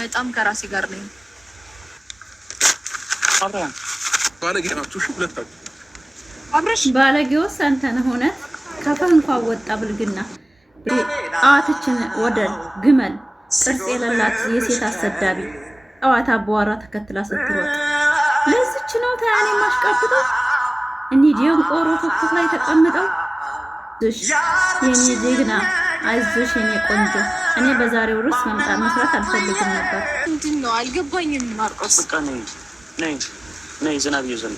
በጣም ከራሴ ጋር ነኝ። ባለጌውስ አንተ ነህ። እውነት ከፈህ እንኳን ወጣ ብልግና አዋትችን ወደ ግመል ቅርጽ የሌላት የሴት አሰዳቢ ጠዋት አቧራ ተከትላ ስትሮጥ ለዚች ነው ታያኔ ማሽቀብጠው እንዲህ ደንቆሮ ቶክቶክ ላይ ተቀምጠው የኔ ጀግና አይዞሽ የኔ ቆንጆ። እኔ በዛሬው ርዕስ መምጣት መስራት አልፈልግም ነበር። ምንድነው አልገባኝም። ማርቆስ በቃ ነይ ዝናብ ይዘን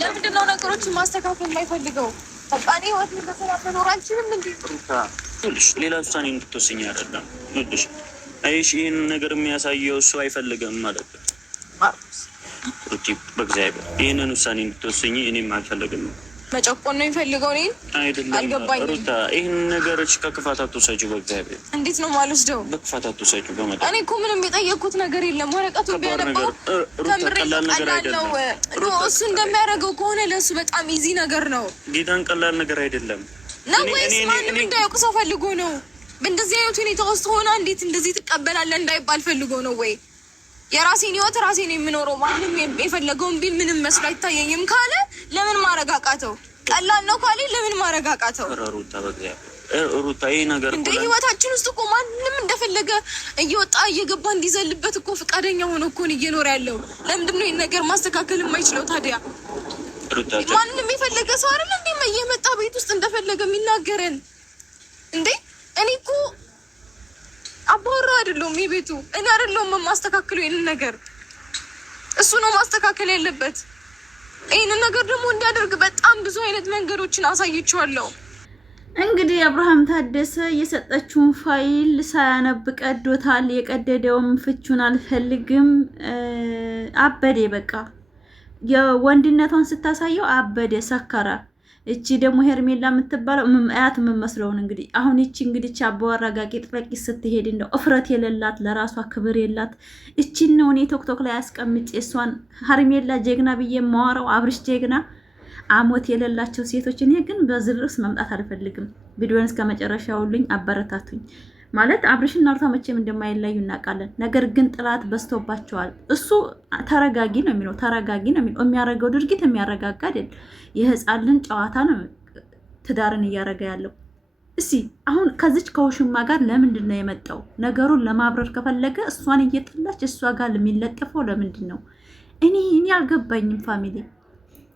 ለምንድነው ነገሮችን ማስተካከል የማይፈልገው? በቃ እኔ ህይወት በሰላም መኖር አልችልም እንዴ? ሌላ ውሳኔ እንድትወስኝ አይደለም። አይሽ ይህን ነገር የሚያሳየው እሱ አይፈልግም ማለት ነው። ሩቲ በእግዚአብሔር ይህንን ውሳኔ እንድትወስኝ እኔም አልፈልግም። መጨቆን ነው የሚፈልገው? እኔ አይደለም አልገባኝም። ሩታ ይህን ነገሮች ከክፋት አትውሰጂው። በእግዚአብሔር እንዴት ነው የማልወስደው? በክፋት አትውሰጂው። በመጣ እኔ እኮ ምንም የጠየኩት ነገር የለም። ወረቀቱን ቢያነበው ቀላል ነገር አይደለም። እሱ እንደሚያደርገው ከሆነ ለእሱ በጣም ኢዚ ነገር ነው። ጌታን ቀላል ነገር አይደለም ነው ወይስ ማንም እንዳያውቅ ሰው ፈልጎ ነው? በእንደዚህ አይነት ሁኔታ ውስጥ ሆና እንዴት እንደዚህ ትቀበላለህ እንዳይባል ፈልጎ ነው ወይ? የራሴን ህይወት ራሴን የምኖረው ማንም የፈለገውን ቢል ምንም መስሎ አይታየኝም ካለ ለምን ማረጋቃተው? ቀላል ነው ካለ ለምን ማረጋቃተው? ሩታ ይሄ ነገር እንደ ህይወታችን ውስጥ እኮ ማንም እንደፈለገ እየወጣ እየገባ እንዲዘልበት እኮ ፈቃደኛ ሆኖ እኮ እየኖረ ያለው። ለምንድን ነው ይሄን ነገር ማስተካከል የማይችለው ታዲያ? ማንም የፈለገ ሰው አይደል እንዴ እየመጣ ቤት ውስጥ እንደፈለገ የሚናገረን እንዴ? እኔ እኮ አባወራ አይደለሁም የቤቱ። እኔ አይደለሁም ማስተካከለው ይሄን ነገር፣ እሱ ነው ማስተካከል ያለበት። ይሄን ነገር ደግሞ እንዲያደርግ በጣም ብዙ አይነት መንገዶችን አሳይቼዋለሁ። እንግዲህ አብርሃም ታደሰ የሰጠችውን ፋይል ሳያነብ ቀዶታል። የቀደደውም ፍቹን አልፈልግም አበዴ። በቃ የወንድነቷን ስታሳየው አበዴ፣ ሰከረ። እቺ ደግሞ ሄርሜላ የምትባለው አያት የምመስለውን እንግዲህ አሁን እቺ እንግዲህ አባወራ ጋር ቂጥፈቂ ስትሄድ እንደው እፍረት የሌላት ለራሷ ክብር የላት። እቺን ነው እኔ ቶክቶክ ላይ አስቀምጬ እሷን ሄርሜላ ጀግና ብዬ ማወራው። አብርሽ ጀግና አሞት የሌላቸው ሴቶች። እኔ ግን በዚህ ርዕስ መምጣት አልፈልግም። ቪዲዮን እስከ መጨረሻው ሁሉኝ አበረታቱኝ። ማለት አብርሽና ሩታ መቼም እንደማይለያዩ እናውቃለን። ነገር ግን ጥላት በዝቶባቸዋል። እሱ ተረጋጊ ነው የሚለው የሚያረጋው ድርጊት የሚያረጋጋ አይደል። የህፃንን ጨዋታ ነው ትዳርን እያረጋ ያለው። እስቲ አሁን ከዚች ከውሽማ ጋር ለምንድን ነው የመጣው? ነገሩን ለማብረር ከፈለገ እሷን እየጠላች እሷ ጋር የሚለጠፈው ለምንድን ነው? እኔ አልገባኝም። ፋሚሊ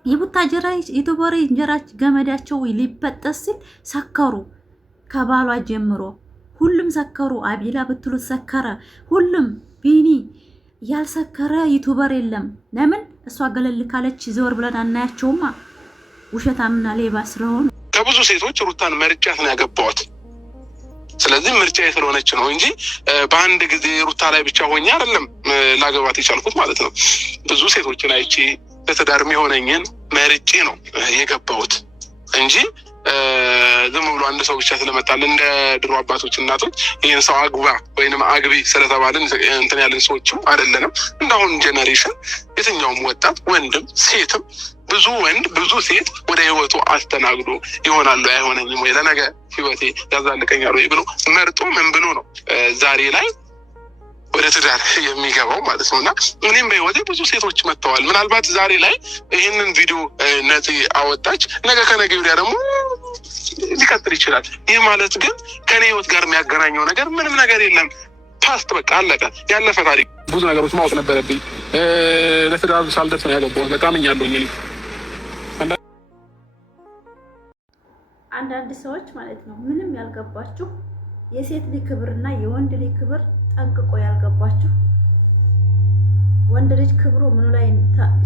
የቡታጀራ የተባረ እንጀራ ገመዳቸው ሊበጠስ ሲል ሰከሩ። ከባሏ ጀምሮ ሁሉም ሰከሩ። አቢላ ብትሉት ሰከረ። ሁሉም ቢኒ ያልሰከረ ዩቲዩበር የለም። ለምን? እሷ ገለል ካለች ዘወር ብለን አናያቸውማ። ውሸታምና ሌባ ስለሆኑ ከብዙ ሴቶች ሩታን መርጫት ነው ያገባዋት። ስለዚህ ምርጫ ስለሆነች ነው እንጂ በአንድ ጊዜ ሩታ ላይ ብቻ ሆኜ አይደለም ላገባት የቻልኩት ማለት ነው። ብዙ ሴቶችን አይቼ ለትዳር የሚሆነኝን መርጬ ነው የገባሁት እንጂ ዝም ብሎ አንድ ሰው ብቻ ስለመጣል እንደ ድሮ አባቶች እናቶች ይህን ሰው አግባ ወይንም አግቢ ስለተባልን እንትን ያለን ሰዎችም አይደለንም። እንደአሁን ጀነሬሽን የትኛውም ወጣት ወንድም ሴትም ብዙ ወንድ ብዙ ሴት ወደ ህይወቱ አስተናግዶ ይሆናሉ አይሆነኝም ወይ ለነገ ህይወቴ ያዛልቀኛል ወይ ብሎ መርጦ ምን ብሎ ነው ዛሬ ላይ ወደ ትዳር የሚገባው ማለት ነው። እና እኔም በህይወቴ ብዙ ሴቶች መጥተዋል። ምናልባት ዛሬ ላይ ይህንን ቪዲዮ ነፂ አወጣች፣ ነገ ከነገ ወዲያ ደግሞ ሊቀጥል ይችላል። ይህ ማለት ግን ከኔ ህይወት ጋር የሚያገናኘው ነገር ምንም ነገር የለም። ፓስት በቃ አለቀ፣ ያለፈ ታሪክ። ብዙ ነገሮች ማወቅ ነበረብኝ። ለትዳር ሳልደርስ ነው ያገባሁት። በጣም እኛለሁኝ እኔ አንዳንድ ሰዎች ማለት ነው ምንም ያልገባችሁ የሴት ልጅ ክብርና የወንድ ልጅ ክብር ጠንቅቆ ያልገባችሁ። ወንድ ልጅ ክብሩ ምኑ ላይ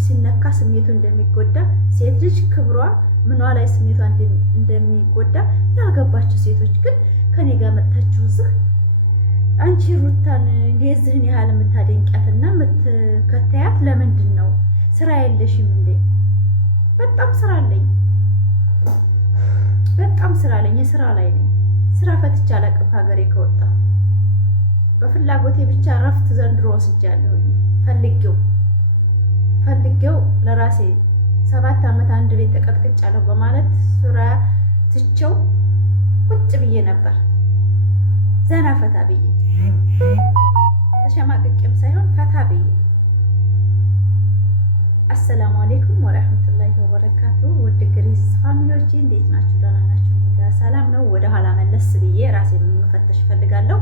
ሲነካ ስሜቱ እንደሚጎዳ፣ ሴት ልጅ ክብሯ ምኗ ላይ ስሜቷ እንደሚጎዳ ያልገባችሁ ሴቶች ግን ከኔ ጋር መጣችሁ እዚህ አንቺ ሩታን እንደዚህን ያህል የምታደንቂያትና የምትከታያት ለምንድን ነው? ስራ የለሽም እንዴ? በጣም ስራ አለኝ፣ የስራ ላይ ነኝ። ስራ ፈትቼ አላውቅም ሀገሬ ከወጣሁ። በፍላጎቴ ብቻ ረፍት ዘንድሮ ወስጃለሁ። ፈልጌው ለራሴ 7 ዓመት አንድ ቤት ተቀጥቅጫለሁ በማለት ስራ ትቼው ቁጭ ብዬ ነበር። ዘና ፈታ ብዬ ተሸማቅቄም ሳይሆን ፈታ ብዬ። አሰላሙ አለይኩም ወራህመቱላሂ ወበረካቱ። ውድ ግሬስ ፋሚሊዎቼ እንዴት ናችሁ? ደህና ናችሁ? ጋር ሰላም ነው። ወደ ኋላ መለስ ብዬ ራሴን መፈተሽ ፈልጋለሁ።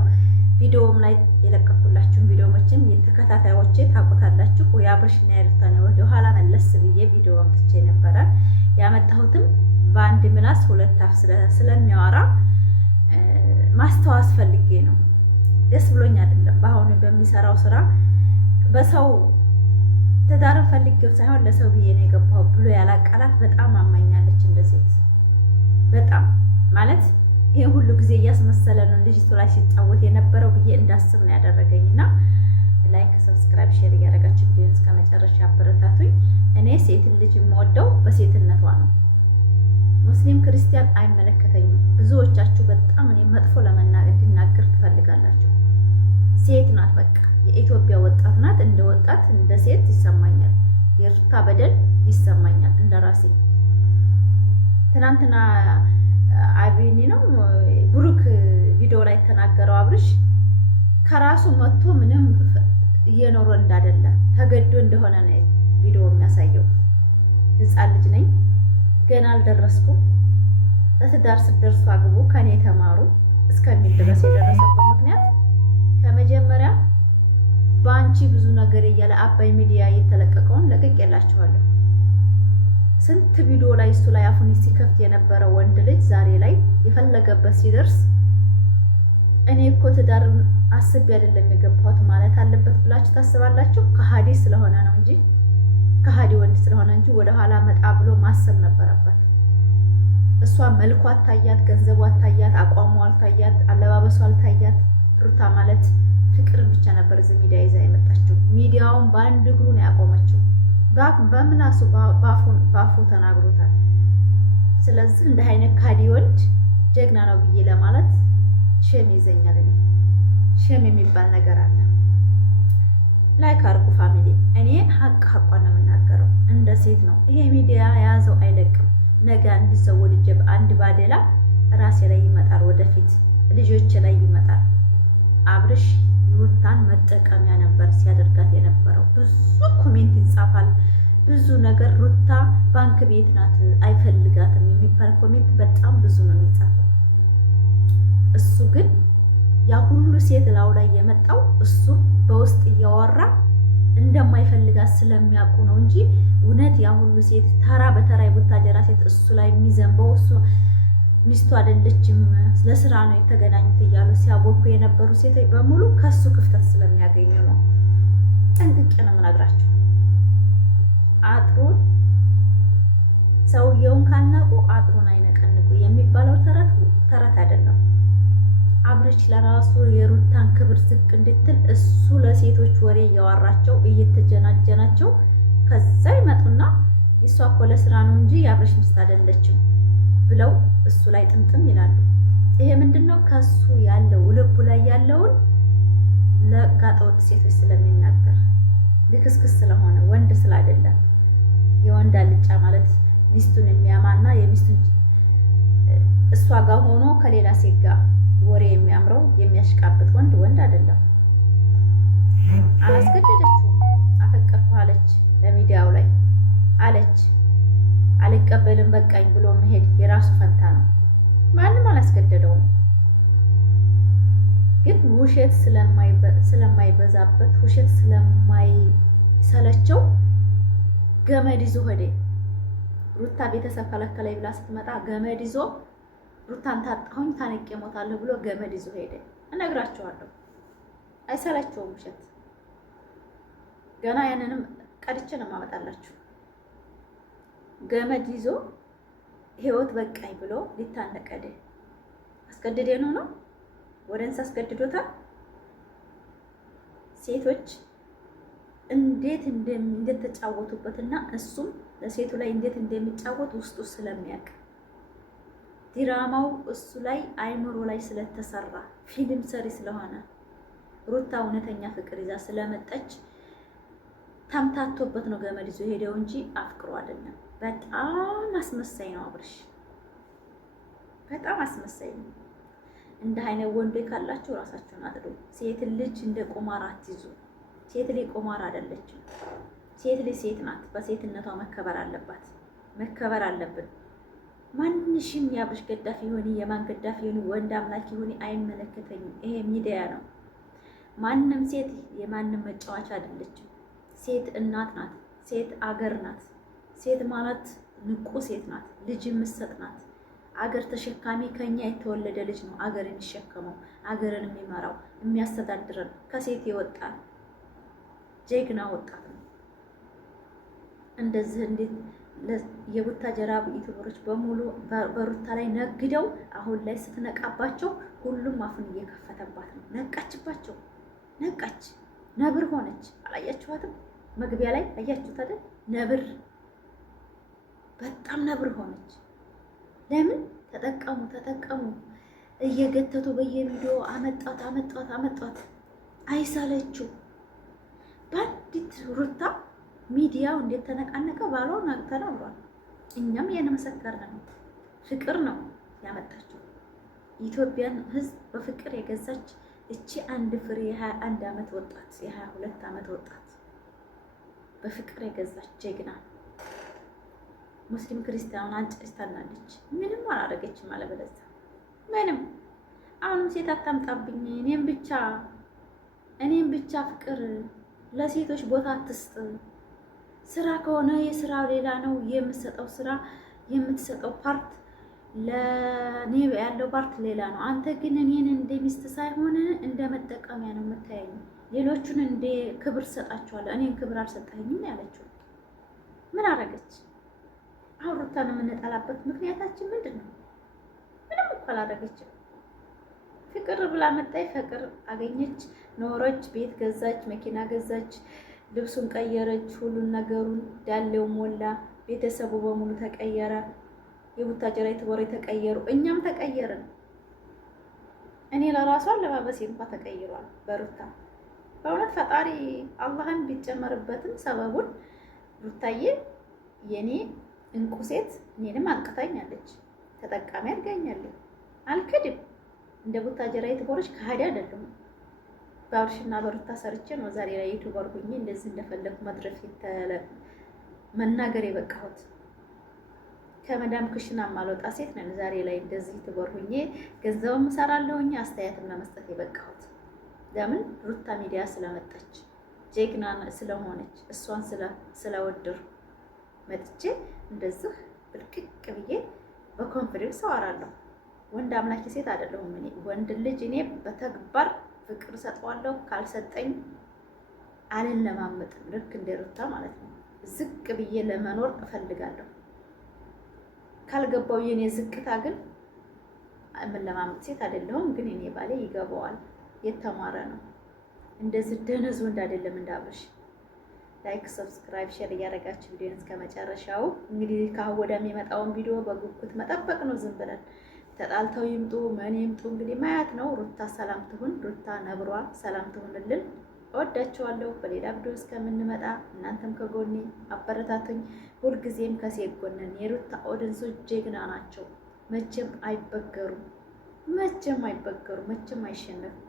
ቪዲዮም ላይ የለቀኩላችሁን ቪዲዮዎችን የተከታታዮቼ ታውቁታላችሁ። የአብርሽና የሩታን ወደ ኋላ መለስ ብዬ ቪዲዮ አምጥቼ ነበረ። ያመጣሁትም በአንድ ምላስ ሁለት አፍ ስለሚያወራ ማስተዋስ ፈልጌ ነው። ደስ ብሎኝ አይደለም። በአሁኑ በሚሰራው ስራ በሰው ትዳርን ፈልጌው ሳይሆን ለሰው ብዬ ነው የገባው ብሎ ያላቃላት በጣም አማኛለች። እንደ ሴት በጣም ማለት ይሄ ሁሉ ጊዜ እያስመሰለ ነው ልጅቱ ላይ ሲጫወት የነበረው ብዬ እንዳስብ ነው ያደረገኝና ላይክ፣ ሰብስክራይብ፣ ሼር እያደረጋችሁ ቪዲዮን እስከ መጨረሻ አበረታቱኝ። እኔ ሴት ልጅ የምወደው በሴትነቷ ነው። ሙስሊም ክርስቲያን አይመለከተኝም። ብዙዎቻችሁ በጣም እኔ መጥፎ እንዲናገር ትፈልጋላችሁ። ሴት ናት፣ በቃ የኢትዮጵያ ወጣት ናት። እንደ ወጣት እንደ ሴት ይሰማኛል። የሩታ በደል ይሰማኛል እንደ ራሴ። ትናንትና አቢኒ ነው ብሩክ ቪዲዮ ላይ ተናገረው። አብርሽ ከራሱ መጥቶ ምንም እየኖረ እንዳደለ ተገዶ እንደሆነ ነው ቪዲዮ የሚያሳየው። ህፃን ልጅ ነኝ ገና አልደረስኩም፣ ለትዳር ስትደርሱ አግቡ፣ ከኔ ተማሩ እስከሚል ድረስ የደረሰበት ምክንያት ከመጀመሪያ በአንቺ ብዙ ነገር እያለ አባይ ሚዲያ የተለቀቀውን ለቅቄላችኋለሁ። ስንት ቪዲዮ ላይ እሱ ላይ አፉን ሲከፍት የነበረ ወንድ ልጅ ዛሬ ላይ የፈለገበት ሲደርስ እኔ እኮ ትዳርን አስቤ አይደለም የገባሁት ማለት አለበት ብላችሁ ታስባላችሁ? ከሃዲ ስለሆነ ነው እንጂ ከሃዲ ወንድ ስለሆነ እንጂ ወደኋላ መጣ ብሎ ማሰብ ነበረበት። እሷ መልኳ አታያት፣ ገንዘቧ አታያት፣ አቋሟ አልታያት፣ አለባበሷ አልታያት። ሩታ ማለት ፍቅርን ብቻ ነበር እዚህ ሚዲያ ይዛ የመጣችው። ሚዲያውን በአንድ እግሩ ነው ያቆመችው። በምላሱ ባፉ ተናግሮታል። ስለዚህ እንደ አይነት ካዲ ወንድ ጀግና ነው ብዬ ለማለት ሸም ይዘኛል። እኔ ሸም የሚባል ነገር አለ። ላይክ አርጉ ፋሚሊ። እኔ ሀቋን ነው የምናገረው፣ እንደ ሴት ነው። ይሄ ሚዲያ የያዘው አይለቅም። ነገ አንድ ሰው ወልጄ አንድ ባዴላ ራሴ ላይ ይመጣል፣ ወደፊት ልጆች ላይ ይመጣል። አብርሽ ሩታን መጠቀሚያ ነበር ሲያደርጋት የነበረው። ብዙ ኮሜንት ይጻፋል፣ ብዙ ነገር። ሩታ ባንክ ቤት ናት አይፈልጋትም የሚባል ኮሜንት በጣም ብዙ ነው የሚጻፈው። እሱ ግን ያ ሁሉ ሴት ላው ላይ የመጣው እሱ በውስጥ እያወራ እንደማይፈልጋት ስለሚያውቁ ነው እንጂ እውነት ያ ሁሉ ሴት ተራ በተራ የቡታጀራ ሴት እሱ ላይ የሚዘንበው እሱ ሚስቱ አይደለችም ለስራ ነው የተገናኙት እያሉ ሲያቦኩ የነበሩ ሴቶች በሙሉ ከሱ ክፍተት ስለሚያገኙ ነው። ጠንቅቄ ነው የምነግራቸው። አጥሩን ሰውየውን ካልናቁ አጥሩን አይነቀንቁ የሚባለው ተረት አይደለም። አብርሽ ለራሱ የሩታን ክብር ዝቅ እንድትል እሱ ለሴቶች ወሬ እያወራቸው እየተጀናጀናቸው ከዛ ይመጡና እሷ እኮ ለስራ ነው እንጂ የአብርሽ ሚስት አይደለችም ብለው እሱ ላይ ጥምጥም ይላሉ። ይሄ ምንድነው? ከሱ ያለው ልቡ ላይ ያለውን ለጋጠወጥ ሴቶች ስለሚናገር ልክስክስ ስለሆነ ወንድ ስላይደለ የወንድ አልጫ ማለት ሚስቱን የሚያማና የሚስቱን እሷ ጋር ሆኖ ከሌላ ሴት ጋር ወሬ የሚያምረው የሚያሽቃብጥ ወንድ አይደለም። አላስገደደችውም። አፈቀርኩ አለች፣ ለሚዲያው ላይ አለች። አልቀበልም በቃኝ ብሎ መሄድ የራሱ ፈንታ ነው። ማንም አላስገደደውም። ግን ውሸት ስለማይበዛበት ውሸት ስለማይሰለቸው ገመድ ይዞ ሄደ። ሩታ ቤተሰብ ከለከለኝ ብላ ስትመጣ ገመድ ይዞ ሩታን ታጣሁኝ ታንቄ ሞታለሁ ብሎ ገመድ ይዞ ሄደ። እነግራቸዋለሁ። አይሰለቸውም ውሸት። ገና ያንንም ቀድቼ ነው የማመጣላችሁ። ገመድ ይዞ ህይወት በቃኝ ብሎ ሊታነቀደ አስገድዴ ነው ወደንስ አስገድዶታል። ሴቶች እንዴት እንደተጫወቱበትና እሱም ለሴቱ ላይ እንዴት እንደሚጫወት ውስጡ ስለሚያውቅ ዲራማው እሱ ላይ አይምሮ ላይ ስለተሰራ ፊልም ሰሪ ስለሆነ ሩታ እውነተኛ ፍቅር ይዛ ስለመጣች ተምታቶበት ነው ገመድ ይዞ ሄደው እንጂ አፍቅሮ አይደለም። በጣም አስመሳይ ነው አብርሽ፣ በጣም አስመሳይ ነው። እንደ አይነት ወንዶች ካላችሁ ራሳችሁን አጥዱ። ሴት ልጅ እንደ ቁማር አትይዙ። ሴት ልጅ ቁማር አይደለችም። ሴት ልጅ ሴት ናት። በሴትነቷ መከበር አለባት። መከበር አለብን። ማንሽም ያብሽ ገዳፊ ይሁን የማን ገዳፊ ይሁን ወንድ አምላክ ይሁን አይመለከተኝም። ይሄ ሚዲያ ነው። ማንም ሴት የማንም መጫወቻ አይደለችም። ሴት እናት ናት። ሴት አገር ናት። ሴት ማለት ንቁ ሴት ናት። ልጅ የምትሰጥ ናት። አገር ተሸካሚ ከኛ የተወለደ ልጅ ነው አገር የሚሸከመው አገርን የሚመራው የሚያስተዳድረን ከሴት የወጣ ጀግና ወጣት ነው። እንደዚህ እንዴት የቡታጀራ ዩቲዩበሮች በሙሉ በሩታ ላይ ነግደው አሁን ላይ ስትነቃባቸው ሁሉም አፉን እየከፈተባት ነው። ነቃችባቸው። ነቃች። ነብር ሆነች። አላያችኋትም? መግቢያ ላይ አያችሁት አይደል? ነብር በጣም ነብር ሆነች። ለምን ተጠቀሙ እየገተቱ በየቪዲዮ አመጧት አይሳለችው። በአንዲት ሩታ ሚዲያው እንዴት ተነቃነቀ ባለው ተናግሯል። እኛም የመሰከርን ነው። ፍቅር ነው ያመጣችው። ኢትዮጵያን ሕዝብ በፍቅር የገዛች እቺ አንድ ፍሬ የ21 ዓመት ወጣት የ22 ዓመት ወጣት በፍቅር የገዛች ጀግና ሙስሊም ክርስቲያኑን አንጨስታናለች። ምንም አላደረገችም። አለበለዚያ ምንም አሁንም ሴት አታምጣብኝ። እኔም ብቻ ፍቅር ለሴቶች ቦታ አትስጥ። ስራ ከሆነ የስራው ሌላ ነው የምትሰጠው ስራ የምትሰጠው ፓርት ለኔ ያለው ፓርት ሌላ ነው። አንተ ግን እኔን እንደ ሚስት ሳይሆን እንደ መጠቀሚያ ነው የምታየኝ። ሌሎቹን እንደ ክብር ሰጣቸዋለሁ፣ እኔን ክብር አልሰጠኸኝም ያለችው ምን አደረገች? አሁን ሩታን የምንጠላበት ምክንያታችን ምንድን ነው? ምንም እኮ አላደረገችም። ፍቅር ብላ መጣይ፣ ፍቅር አገኘች፣ ኖረች፣ ቤት ገዛች፣ መኪና ገዛች፣ ልብሱን ቀየረች፣ ሁሉን ነገሩን ዳሌው ሞላ፣ ቤተሰቡ በሙሉ ተቀየረ፣ የቡታጀራ ዩቲዩበሮች ተቀየሩ፣ እኛም ተቀየርን። እኔ ለራሷ አለባበሴ እንኳን ተቀይሯል በሩታ። በእውነት ፈጣሪ አላህን ቢጨመርበትም ሰበቡን ሩታዬ የኔ እንቁ ሴት እኔንም አንቅታኛለች፣ ተጠቃሚ አድርጋኛለች። አልክድም። እንደ ቡታጀራ ዩቲዩበሮች ከሃዲ አይደለም። በአብርሽና በሩታ ሰርቼ ነው ዛሬ ላይ ዩቲዩበር ሁኜ እንደዚህ እንደፈለኩ መድረፍ መናገር የበቃሁት። ከመዳም ክሽና ማልወጣ ሴት ነን። ዛሬ ላይ እንደዚህ ዩቲዩበር ሁኜ ገንዘብም እሰራለሁኝ አስተያየትም ለመስጠት የበቃሁት። ለምን? ሩታ ሚዲያ ስለመጣች ጀግና ስለሆነች እሷን ስለወደድኩ መጥቼ እንደዚህ ብልቅቅ ብዬ በኮንፊደንስ አወራለሁ። ወንድ አምላኪ ሴት አይደለሁም እኔ። ወንድ ልጅ እኔ በተግባር ፍቅር ሰጠዋለሁ፣ ካልሰጠኝ አልለማመጥም። ልክ እንደ ሩታ ማለት ነው። ዝቅ ብዬ ለመኖር እፈልጋለሁ። ካልገባው የኔ ዝቅታ ግን የምለማመጥ ሴት አይደለሁም። ግን እኔ ባሌ ይገባዋል፣ የተማረ ነው። እንደዚህ ደነዝ ወንድ አይደለም እንዳብርሽ። ላይክ፣ ሰብስክራይብ፣ ሼር እያደረጋችሁ ቪዲዮን እስከ መጨረሻው እንግዲህ ከአሁን ወደ የሚመጣውን ቪዲዮ በጉጉት መጠበቅ ነው። ዝም ብለን ተጣልተው ይምጡ ምን ይምጡ እንግዲህ ማያት ነው። ሩታ ሰላም ትሁን፣ ሩታ ነብሯ ሰላም ትሁንልን። እወዳችኋለሁ። በሌላ ቪዲዮ እስከምንመጣ እናንተም ከጎኔ አበረታቱኝ። ሁልጊዜም ከሴት ጎነን። የሩታ ኦዲየንሶች ጀግና ናቸው። መቼም አይበገሩም፣ መቼም አይሸነፉም።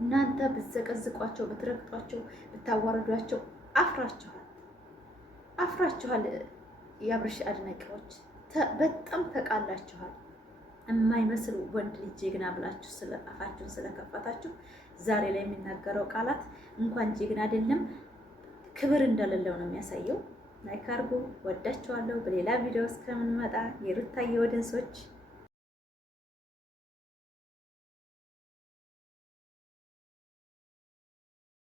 እናንተ ብትዘቀዝቋቸው፣ ብትረግጧቸው፣ ብታዋርዷቸው አፍራችኋል። የአብርሽ አድናቂዎች በጣም ተቃላችኋል። የማይመስል ወንድ ልጅ ጀግና ብላችሁ አፋችሁን ስለከፈታችሁ ዛሬ ላይ የሚናገረው ቃላት እንኳን ጀግና አይደለም ክብር እንደሌለው ነው የሚያሳየው። ላይክ አድርጉ። ወዳችኋለሁ። በሌላ ቪዲዮ እስከምንመጣ የሩታዬ ኦዲየንሶች